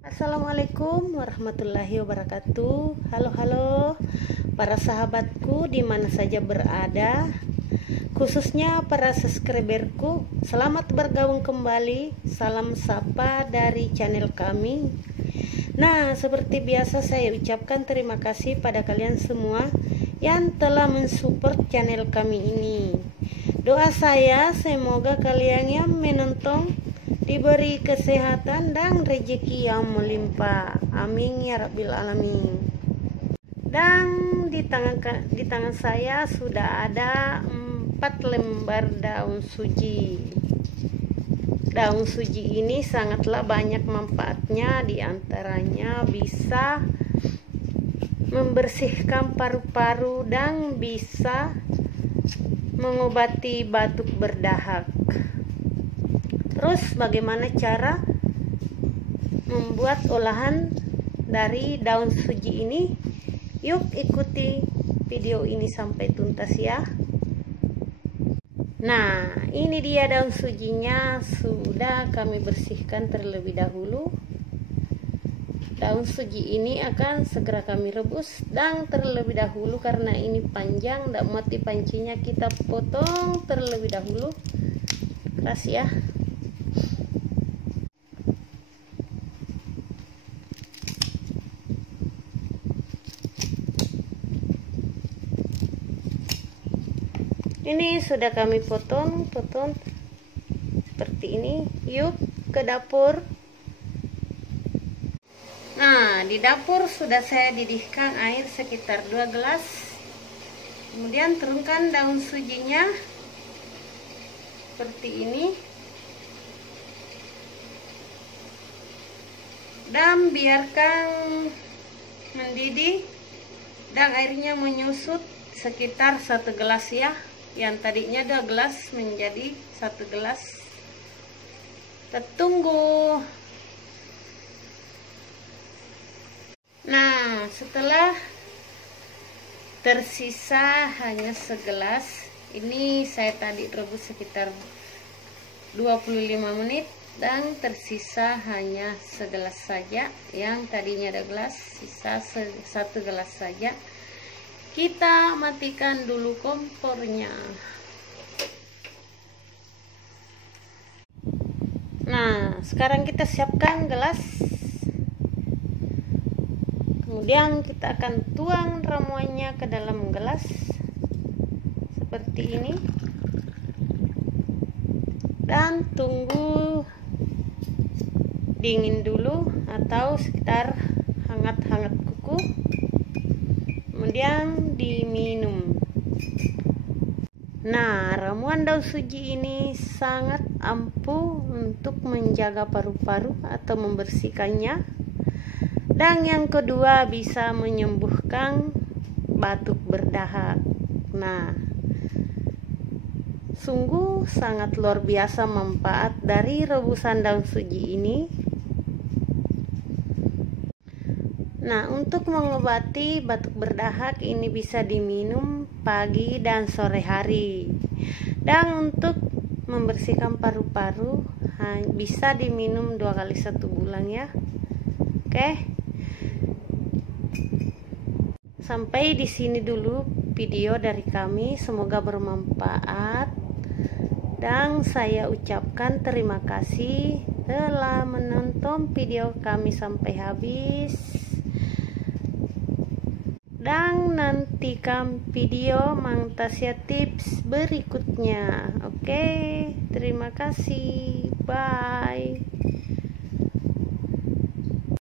Assalamualaikum warahmatullahi wabarakatuh. Halo para sahabatku di mana saja berada, khususnya para subscriberku. Selamat bergabung kembali. Salam sapa dari channel kami. Nah, seperti biasa saya ucapkan terima kasih pada kalian semua yang telah mensupport channel kami ini. Doa saya semoga kalian yang menonton diberi kesehatan dan rezeki yang melimpah. Amin ya rabbil alamin. Dan di tangan saya sudah ada 4 lembar daun suji. Daun suji ini sangatlah banyak manfaatnya, diantaranya bisa membersihkan paru-paru dan bisa mengobati batuk berdahak. Terus bagaimana cara membuat olahan dari daun suji ini? Yuk ikuti video ini sampai tuntas ya. Nah, ini dia daun sujinya, sudah kami bersihkan terlebih dahulu. Daun suji ini akan segera kami rebus, dan terlebih dahulu karena ini panjang dan mati pancinya kita potong terlebih dahulu. Keras ya. Ini sudah kami potong seperti ini. Yuk ke dapur. Nah, di dapur sudah saya didihkan air sekitar 2 gelas. Kemudian turunkan daun sujinya seperti ini. Dan biarkan mendidih dan airnya menyusut sekitar 1 gelas ya. Yang tadinya 2 gelas menjadi 1 gelas. Kita tunggu. Nah, setelah tersisa hanya segelas, ini saya tadi rebus sekitar 25 menit dan tersisa hanya segelas saja. Yang tadinya ada gelas, sisa 1 gelas saja. Kita matikan dulu kompornya. Nah, sekarang kita siapkan gelas. Kemudian kita akan tuang ramuannya ke dalam gelas seperti ini. Dan tunggu dingin dulu atau sekitar hangat-hangat kuku. Kemudian diminum. Nah, ramuan daun suji ini sangat ampuh untuk menjaga paru-paru atau membersihkannya. Dan yang kedua, bisa menyembuhkan batuk berdahak. Nah, sungguh sangat luar biasa manfaat dari rebusan daun suji ini. Nah, untuk mengobati batuk berdahak ini bisa diminum pagi dan sore hari. Dan untuk membersihkan paru-paru bisa diminum 2 kali 1 bulan ya. Oke. Sampai di sini dulu video dari kami, semoga bermanfaat. Dan saya ucapkan terima kasih telah menonton video kami sampai habis. Dan nantikan video Mang Tasya tips berikutnya. Oke, terima kasih. Bye.